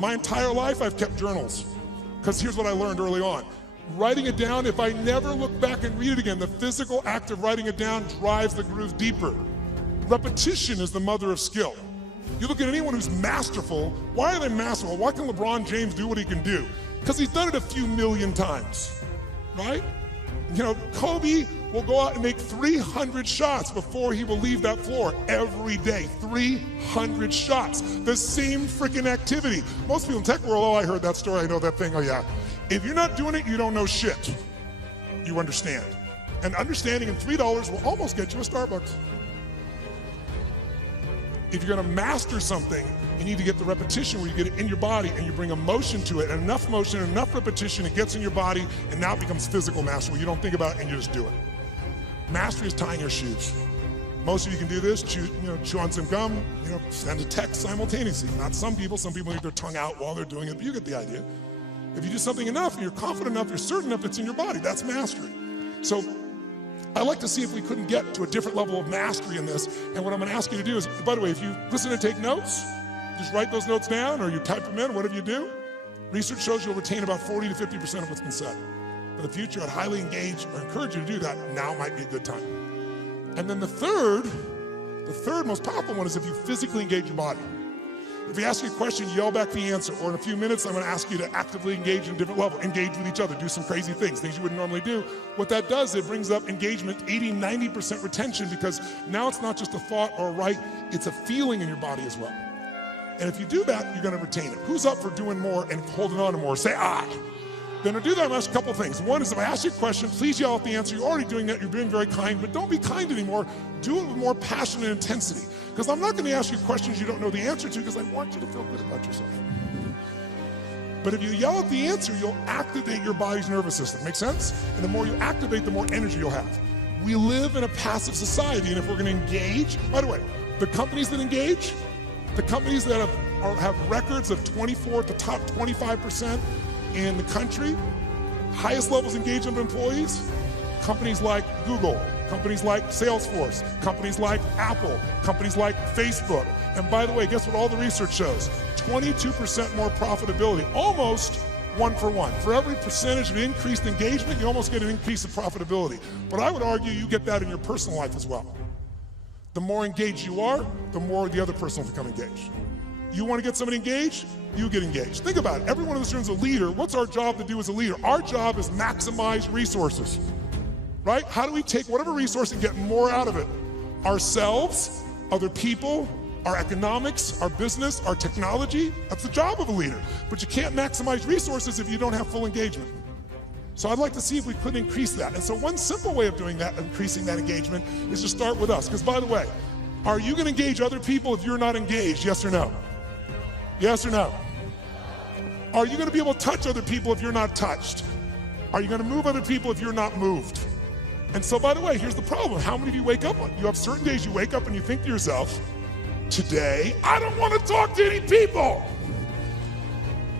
My entire life I've kept journals, because here's what I learned early on. Writing it down, if I never look back and read it again, the physical act of writing it down drives the grooves deeper. Repetition is the mother of skill. You look at anyone who's masterful, why are they masterful? Why can LeBron James do what he can do? Because he's done it a few million times, right? You know, Kobe will go out and make 300 shots before he will leave that floor every day. 300 shots, the same freaking activity. Most people in tech world, oh, I heard that story, I know that thing, oh yeah. If you're not doing it, you don't know shit. You understand. And understanding in $3 will almost get you a Starbucks. If you're gonna master something, you need to get the repetition where you get it in your body and you bring emotion to it, and enough motion, enough repetition, it gets in your body, and now it becomes physical mastery where you don't think about it and you just do it. Mastery is tying your shoes. Most of you can do this, chew on some gum, send a text simultaneously. Not some people leave their tongue out while they're doing it, but you get the idea. If you do something enough and you're confident enough, you're certain enough, it's in your body, that's mastery. So I'd like to see if we couldn't get to a different level of mastery in this. And what I'm gonna ask you to do is, by the way, if you listen and take notes, just write those notes down or you type them in, whatever you do. Research shows you'll retain about 40 to 50% of what's been said. For the future, I'd highly engage or encourage you to do that. Now might be a good time. And then the third most powerful one is if you physically engage your body. If we ask you a question, yell back the answer. Or in a few minutes, I'm gonna ask you to actively engage in a different level. Engage with each other, do some crazy things you wouldn't normally do. What that does, it brings up engagement, 80, 90% retention, because now it's not just a thought or a right, it's a feeling in your body as well. And if you do that, you're gonna retain it. Who's up for doing more and holding on to more? Say I. Then to do that, I'm gonna ask a couple things. One is if I ask you a question, please yell out the answer. You're already doing that, you're being very kind, but don't be kind anymore. Do it with more passion and intensity. Because I'm not gonna ask you questions you don't know the answer to, because I want you to feel good about yourself. But if you yell out the answer, you'll activate your body's nervous system. Make sense? And the more you activate, the more energy you'll have. We live in a passive society, and if we're gonna engage, by the way, the companies that engage, the companies that have records of 24 to top 25% in the country, highest levels of engagement of employees, companies like Google, companies like Salesforce, companies like Apple, companies like Facebook. And by the way, guess what all the research shows? 22% more profitability, almost one for one. For every percentage of increased engagement, you almost get an increase in profitability. But I would argue you get that in your personal life as well. The more engaged you are, the more the other person will become engaged. You want to get somebody engaged? You get engaged. Think about it. Every one of us here is a leader. What's our job to do as a leader? Our job is maximize resources, right? How do we take whatever resource and get more out of it? Ourselves, other people, our economics, our business, our technology. That's the job of a leader. But you can't maximize resources if you don't have full engagement. So I'd like to see if we could increase that. And so one simple way of doing that, increasing that engagement, is to start with us. Because by the way, are you gonna engage other people if you're not engaged? Yes or no? Yes or no? Are you gonna be able to touch other people if you're not touched? Are you gonna move other people if you're not moved? And so by the way, here's the problem. How many of you wake up on? You have certain days you wake up and you think to yourself, today, I don't wanna talk to any people.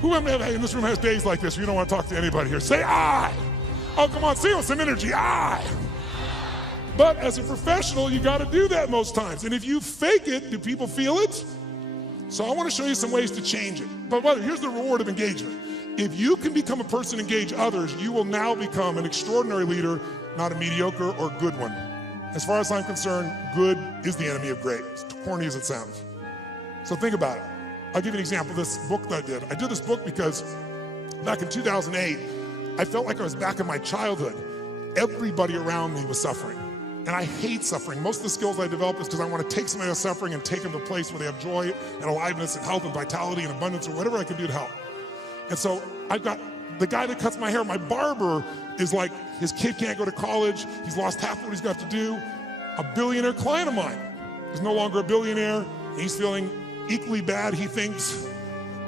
Who in this room has days like this where you don't wanna talk to anybody here? Say I. Oh, come on, say it with some energy, I. But as a professional, you gotta do that most times. And if you fake it, do people feel it? So I want to show you some ways to change it. But here's the reward of engagement. If you can become a person to engage others, you will now become an extraordinary leader, not a mediocre or good one. As far as I'm concerned, good is the enemy of great, as corny as it sounds. So think about it. I'll give you an example of this book that I did. I did this book because back in 2008, I felt like I was back in my childhood. Everybody around me was suffering. And I hate suffering. Most of the skills I developed is because I want to take somebody else suffering and take them to a place where they have joy and aliveness and health and vitality and abundance or whatever I can do to help. And so I've got the guy that cuts my hair, my barber, is like, his kid can't go to college, he's lost half of what he's got to do. A billionaire client of mine is no longer a billionaire, and he's feeling equally bad, he thinks,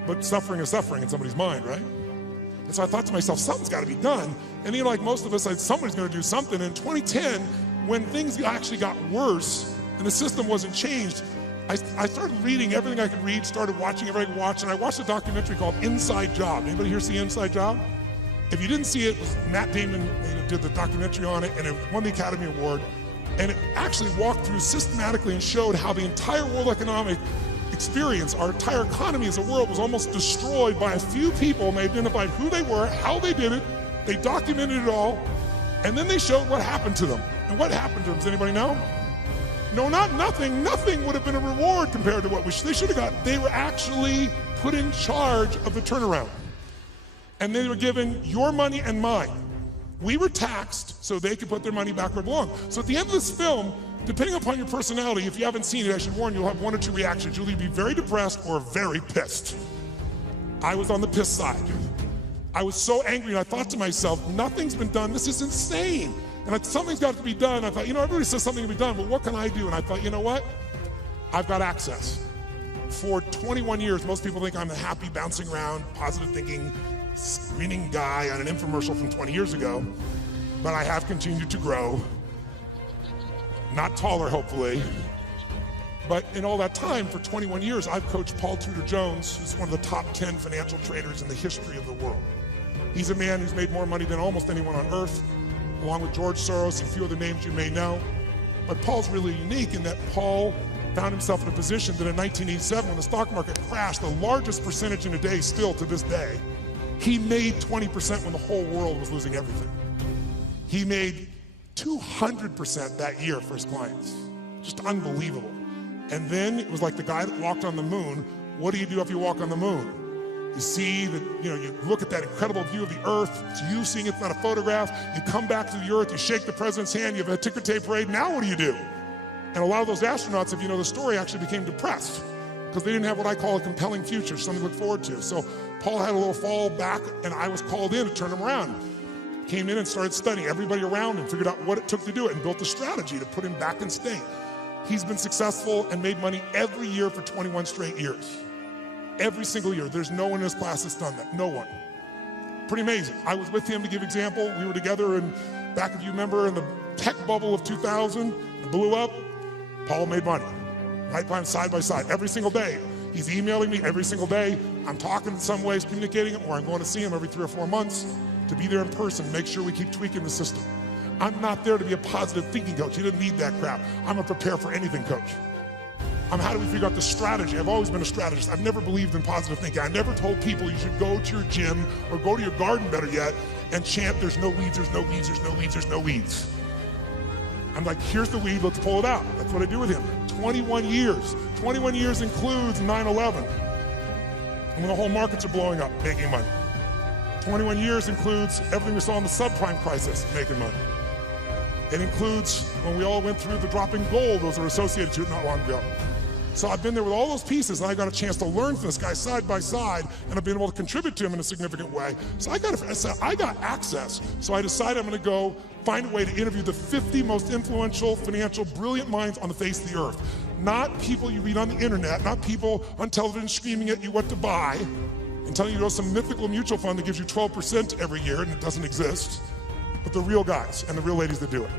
but suffering is suffering in somebody's mind, right? And so I thought to myself, something's got to be done. And like most of us, somebody's going to do something. In 2010, when things actually got worse and the system wasn't changed, I started reading everything I could read, started watching everything I could watch, and I watched a documentary called Inside Job. Anybody here see Inside Job? If you didn't see it, Matt Damon did the documentary on it, and it won the Academy Award. And it actually walked through systematically and showed how the entire world economic experience, our entire economy as a world was almost destroyed by a few people, and they identified who they were, how they did it, they documented it all, and then they showed what happened to them. And what happened to them, does anybody know? No, not nothing. Nothing would have been a reward compared to what they should have got. They were actually put in charge of the turnaround. And they were given your money and mine. We were taxed so they could put their money back where it belonged. So at the end of this film, depending upon your personality, if you haven't seen it, I should warn you, you'll have one or two reactions. You'll either be very depressed or very pissed. I was on the piss side. I was so angry, and I thought to myself, nothing's been done. This is insane. And something's got to be done. I thought, everybody says something to be done, but what can I do? And I thought, you know what? I've got access. For 21 years, most people think I'm a happy, bouncing around, positive thinking, screaming guy on an infomercial from 20 years ago. But I have continued to grow. Not taller, hopefully. But in all that time, for 21 years, I've coached Paul Tudor Jones, who's one of the top 10 financial traders in the history of the world. He's a man who's made more money than almost anyone on earth, along with George Soros and a few other names you may know. But Paul's really unique in that Paul found himself in a position that in 1987, when the stock market crashed, the largest percentage in a day still to this day, he made 20% when the whole world was losing everything. He made 200% that year for his clients. Just unbelievable. And then it was like the guy that walked on the moon. What do you do if you walk on the moon? You see that, you look at that incredible view of the earth. It's you seeing it's not a photograph. You come back to the earth, you shake the president's hand, you have a ticker tape parade. Now what do? And a lot of those astronauts, if you know the story, actually became depressed because they didn't have what I call a compelling future, something to look forward to. So Paul had a little fall back, and I was called in to turn him around. Came in and started studying everybody around him, figured out what it took to do it, and built a strategy to put him back in state. He's been successful and made money every year for 21 straight years. Every single year. There's no one in this class that's done that. No one. Pretty amazing. I was with him to give example. We were together back, if you remember, in the tech bubble of 2000. It blew up. Paul made money. Right by him, side by side, every single day. He's emailing me every single day. I'm talking in some ways, communicating, or I'm going to see him every 3 or 4 months to be there in person, make sure we keep tweaking the system. I'm not there to be a positive thinking coach. He doesn't need that crap. I'm a prepare for anything coach. How do we figure out the strategy? I've always been a strategist. I've never believed in positive thinking. I never told people you should go to your gym or go to your garden, better yet, and chant, there's no weeds, there's no weeds, there's no weeds, there's no weeds. I'm like, here's the weed, let's pull it out. That's what I do with him. 21 years. 21 years includes 9/11. And when the whole markets are blowing up, making money. 21 years includes everything we saw in the subprime crisis, making money. It includes when we all went through the dropping gold, those are associated to it not long ago. So I've been there with all those pieces, and I got a chance to learn from this guy side by side, and I've been able to contribute to him in a significant way. So I got access. So I decided I'm going to go find a way to interview the 50 most influential, financial, brilliant minds on the face of the earth. Not people you read on the internet, not people on television screaming at you what to buy and telling you to go to some mythical mutual fund that gives you 12% every year and it doesn't exist, but the real guys and the real ladies that do it.